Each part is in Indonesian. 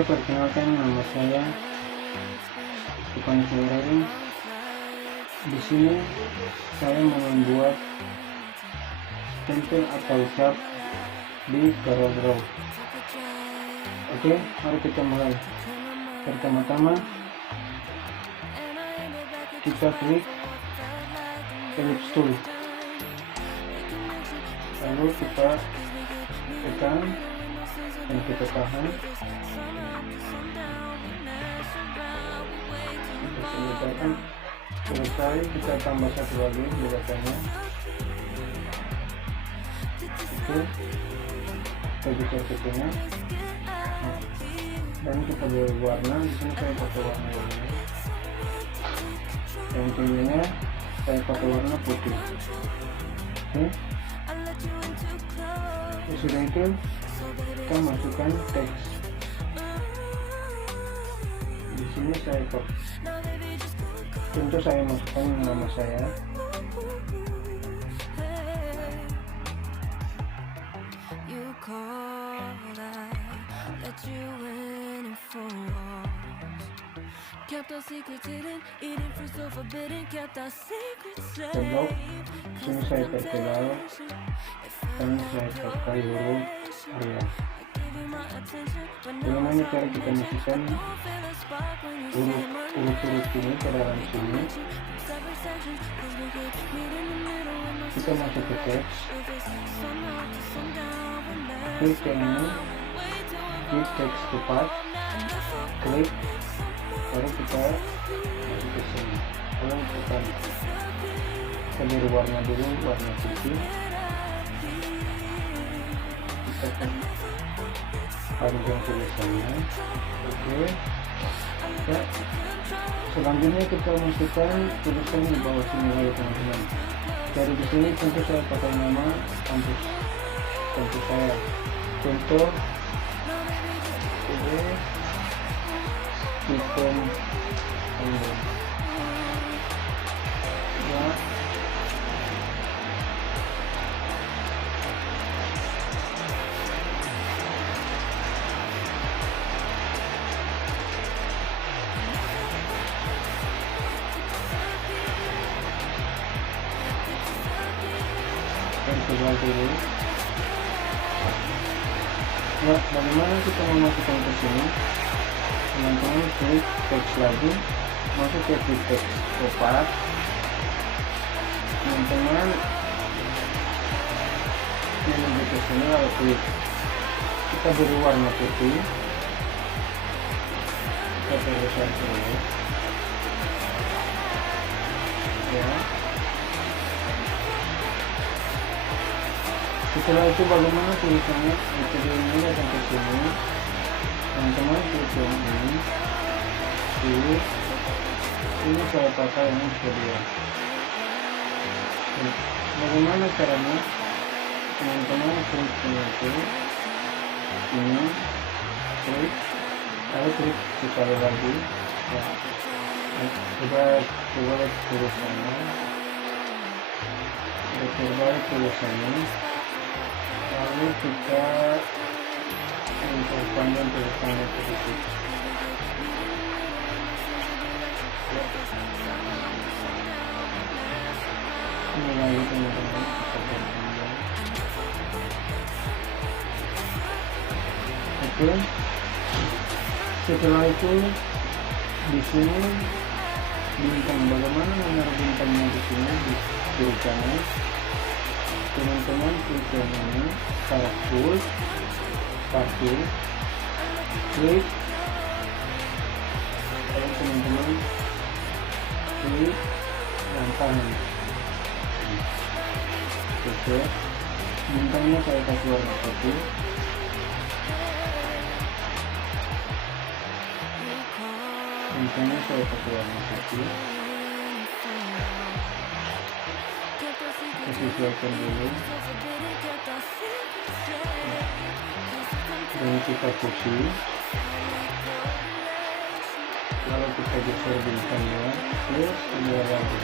Oke, perkenalkan nama saya Ivan Syahrini. Di sini saya mau membuat stempel atau cap di CorelDRAW. Oke, mari kita mulai. Pertama-tama kita klik ellipse tool, lalu kita tekan dan kita tahan. Selesai, kita tambah satu lagi buatannya. Oke, kita geser ke sini dan kita beri warna. Di sini saya pakai warna ini, yang tingginya saya pakai warna putih. Oke, sudah itu kita masukkan teks. Di sini saya tentu saya masukkan nama saya. Sebelum sini saya pertelau dan saya pakai huruf Arial. Bagaimana cara kita masukkan huruf-huruf ini ke dalam sini? Kita masuk ke teks, klik yang ini, klik teks tepat, klik, baru kita masuk ke sini. Lalu kita beri warna dulu, warna putih. Kita akan panjang tulisannya. Oke. Ya. Selanjutnya kita masukkan tulisan di bawah sini ya teman-teman. Dari di sini tentu saya pakai nama kampus saya. Contoh sistem ya. Coba dulu. Nah, bagaimana kita memasukkan ke sini? Teman-teman klik teks lagi, masuk ke teks tepat. Teman-teman menuju ke sini lalu klik. Kita beri warna putih. Kita perbesar dulu. Ya. Setelah itu bagaimana tulisannya? Itu ini sampai sini. Teman-teman klik yang ini saya pakai yang kedua. Bagaimana caranya? Teman-teman klik ini, klik, lalu klik sekali lagi. Ya. Coba tulisannya. Coba tulisannya. Lalu kita memperpanjang tulisannya sedikit. Ini lagi teman-teman, kita perpanjang. Oke. Setelah itu di sini bintang, bagaimana menaruh bintangnya di sini di kiri kanan. Teman-teman klik yang ini, parkir, klik, lalu teman-teman klik dan tahan. Oke, bintangnya saya kasih warna putih. Bintangnya saya kasih warna putih. Sesuaikan dulu dan kita pusing, lalu kita geser bintangnya ke luar lagi.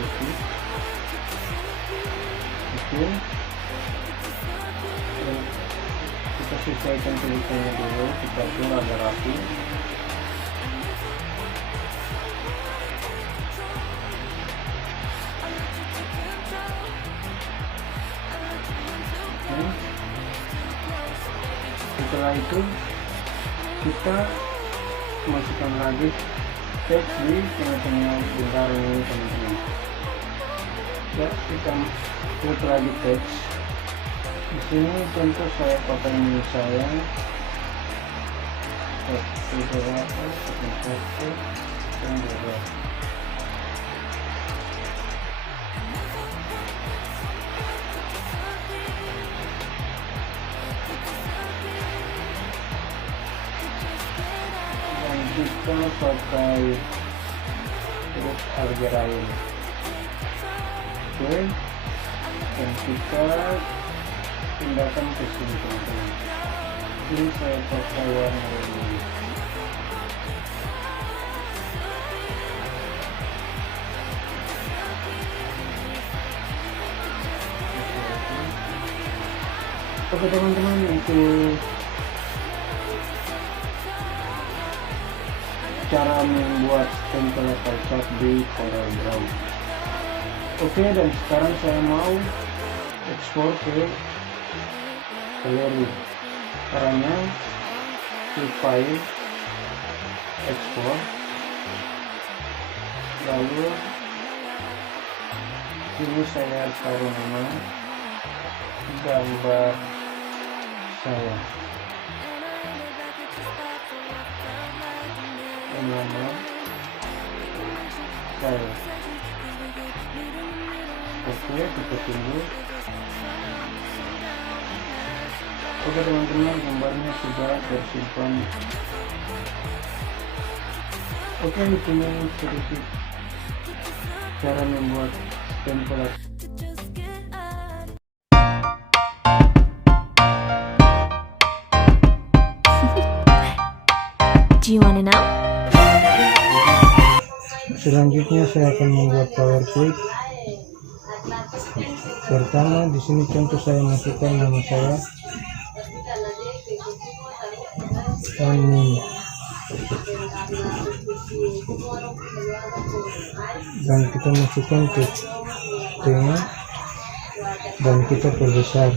putih. Oke, kita sesuaikan tulisannya dulu, kita atur agar rapi. Setelah itu kita masukkan lagi teks di tengah-tengah bentar ini teman-teman. Ya, kita klik lagi teks. Di sini contoh saya pakai ini saya kita pakai huruf Algerain. Oke, dan kita pindahkan ke sini teman-teman. Ini saya pakai warna ini. Oke teman-teman, itu cara membuat template cat di CorelDRAW. Oke, dan sekarang saya mau ekspor ke galeri. Caranya klik file, ekspor, lalu ini saya taruh nama gambar saya. Nama saya. Oke, kita tunggu. Oke teman-teman, gambarnya sudah tersimpan. Oke, itu sedikit cara membuat template. Do you wanna know? Selanjutnya saya akan membuat power clip. Pertama di sini contoh saya masukkan nama saya Fani, dan kita masukkan ke tengah dan kita perbesar.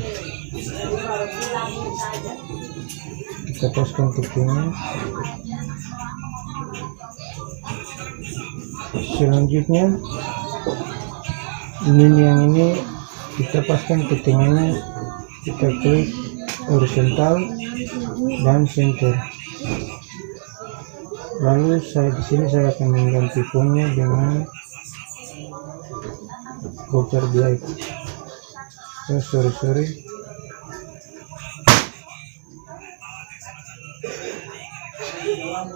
Kita paskan ke tengah. Selanjutnya yang ini kita paskan ke tengahnya, kita klik horizontal dan center. Lalu di sini saya akan mengganti fontnya dengan Copper Black. Sorry.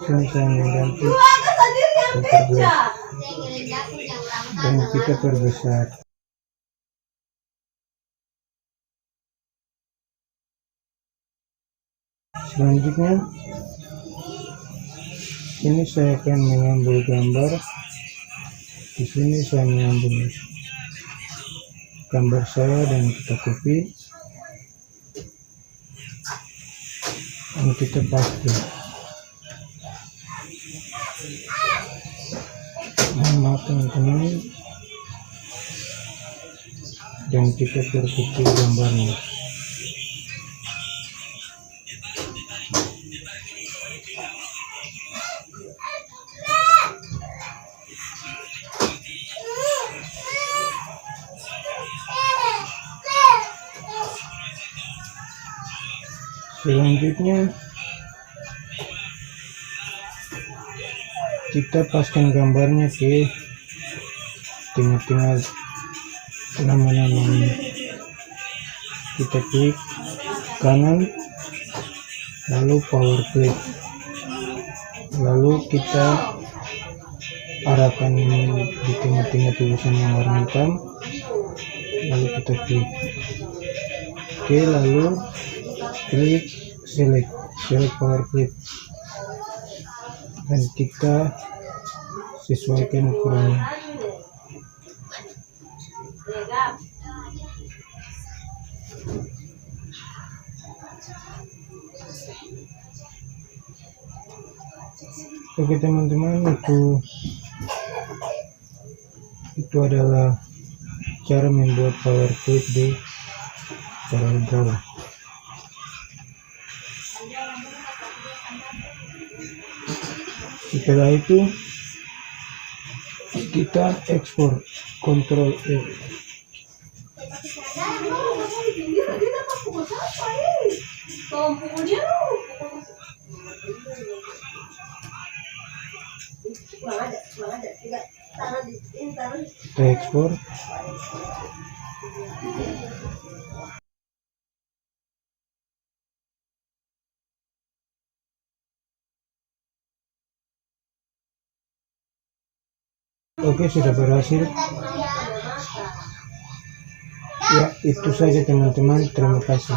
Sini saya mengganti Copper Black dan kita perbesar. Selanjutnya ini saya akan mengambil gambar. Di sini saya mengambil gambar saya dan kita copy dan kita paste. Maaf teman-teman, dan kita perkecil gambarnya. Selanjutnya kita paskan gambarnya ke tengah-tengah nama-namanya. Kita klik kanan, lalu power click, lalu kita arahkan di tengah-tengah tulisan yang warna hitam, lalu kita klik. Oke, lalu klik select power clip dan kita sesuaikan ukurannya. Oke teman-teman, itu adalah cara membuat power clip di CorelDRAW. Setelah itu kita ekspor, Ctrl E. Kita ekspor. Oke, sudah berhasil. Ya, itu saja teman-teman. Terima kasih.